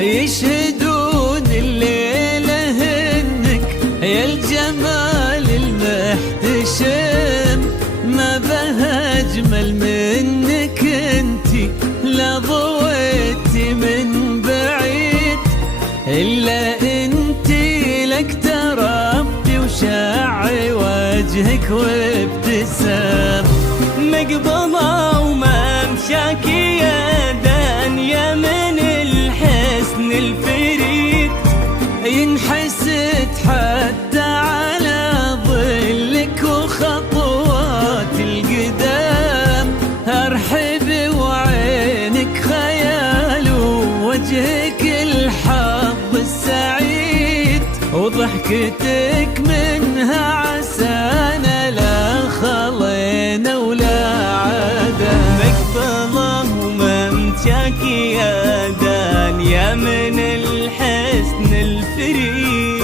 يشهدون الليلة هنك يا الجمال المحتشم، ما بها أجمل منك انتي لا ضويتي من بعيد، إلا انتي لك تربتي وشاعي وجهك وابتسام، مقبضة وممشاكي يا دنيا من الحسن الفريد، ينحسد حتى على ظلك وخطوات القدام، أرحب وعينك خيال ووجهك الحظ السعيد، وضحكتك منها عسانا لا خلينا ولا عدا، مقبضة وممشاكي يا دنيا من الحسن الفريد،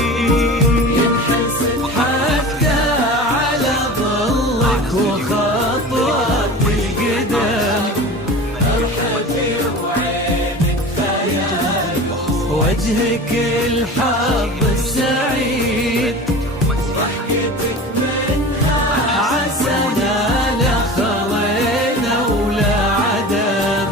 ينحسد حتى على ظلك وخطوات القدام، أرحبي وعينك خيال وجهك الحظ السعيد، ضحكتك منها عسانا لا خلينا ولا عدم.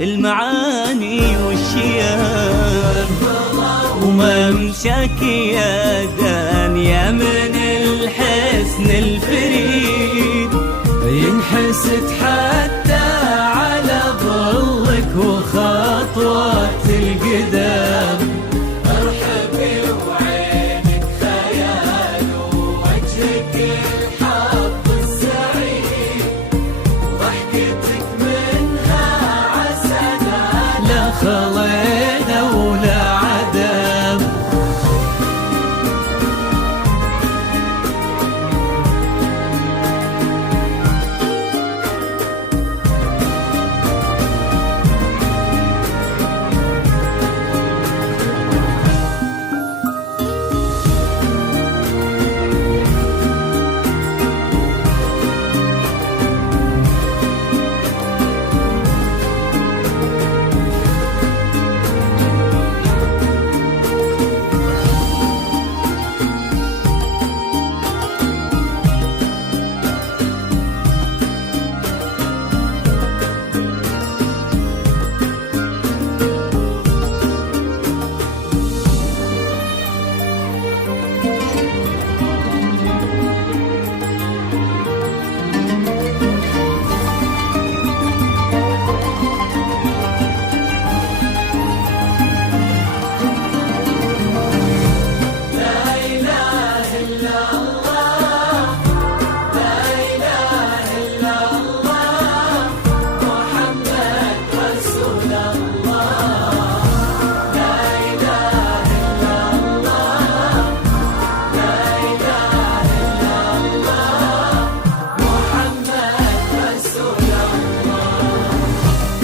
المعاني والشيم، وممشاك يا دنيا من الحسن الفريد، ينحسد حتى على ظلك وخطوات القدم. ارحبي وعينك خيال ووجهك الحظ السعيد، ضحكتك منها عسنا لا خلينا ولا عدم.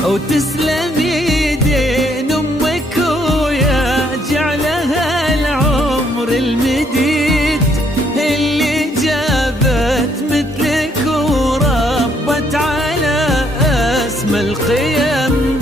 وتسلم يدين امك ويا جعلها العمر المديد، اللي جابت مثلك وربت على اسمى القيم،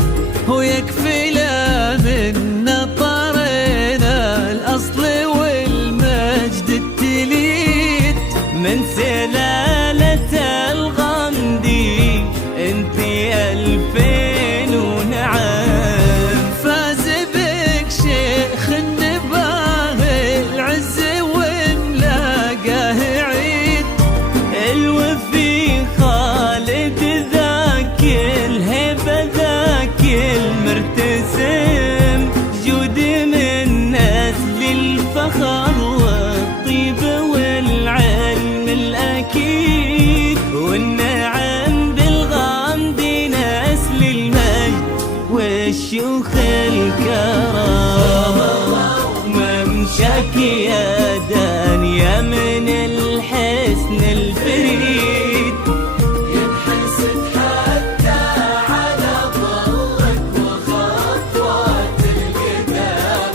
ويكفي لا من نطرنا الاصل والمجد التليد، من سلالة الغمدي انتي الفين ونعم، فاز بك شيخ النباه العز وملاقاه عيد، الوفي خالد ذاك الهبة ذاك المرتسم، جود من نسل الفخر والطيب والعلم الأكيد، والنعم بالغامد نسل المجد والشيوخ الكرام، ممشاك يا دنيا من الحسن الفريد، ينحسد حتى على ظلك وخطوات القدم.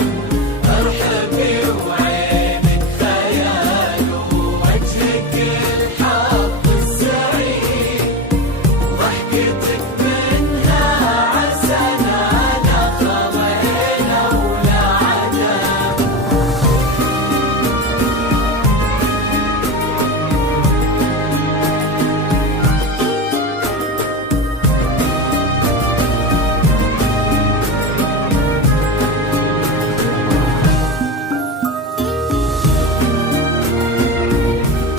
ارحبي وعينك خيال ووجهك الحظ السعيد، ضحكتك منها عسنا لا خلينا ولا عدم.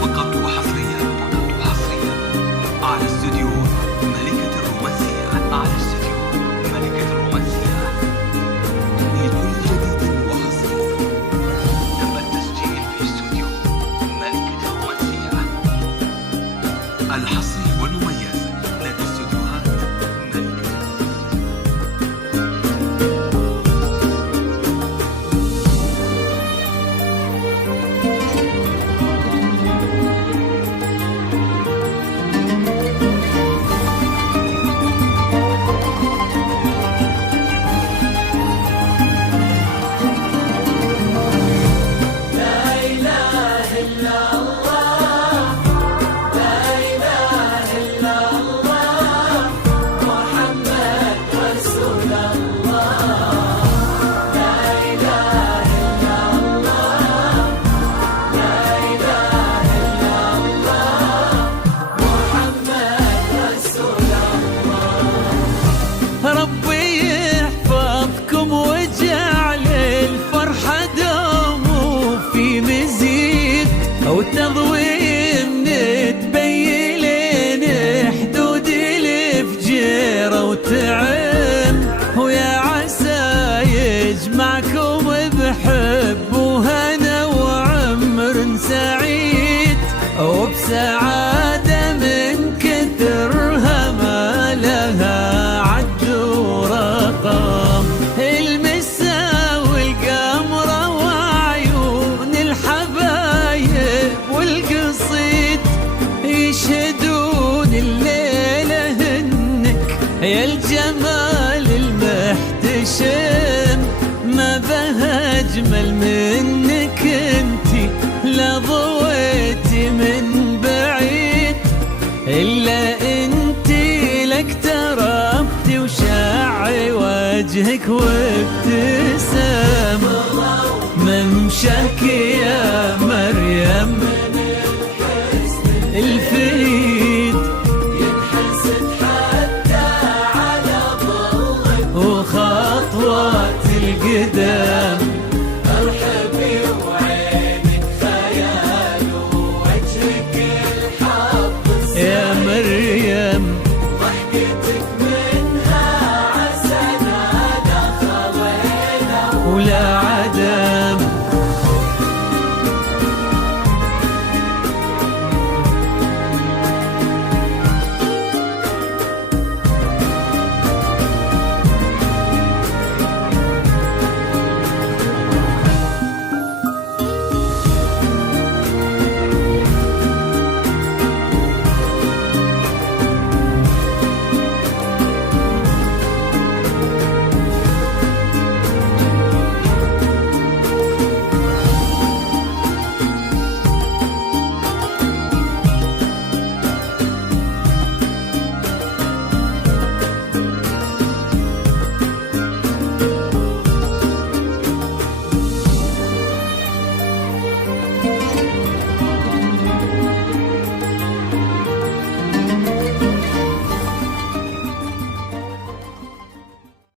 فقط وحصريا على استوديو ملكة الرومانسية، لكل جديد وحصري تم التسجيل في استوديو ملكة الرومانسية، الحصري والمميز لدى استوديوهات ملكة. ربي السعادة من كثرها ما لها عد ورقم. المسا والقمرة وعيون الحبايب والقصيد يشهدون الليلة إنك يا الجمال المحتشم. ما بها أجمل منك انتي لا ضويتي من بعيد، إلا انتي لاقتربتي وشاعي وجهك وابتسام. ممشاك يا مريم الفريد ينحسد حتى على ظلك وخطوات القدام. ارحبي وعينك خيال ووجهك الحظ يا مريم ضحكتك منها عسى نادى خلينا ولا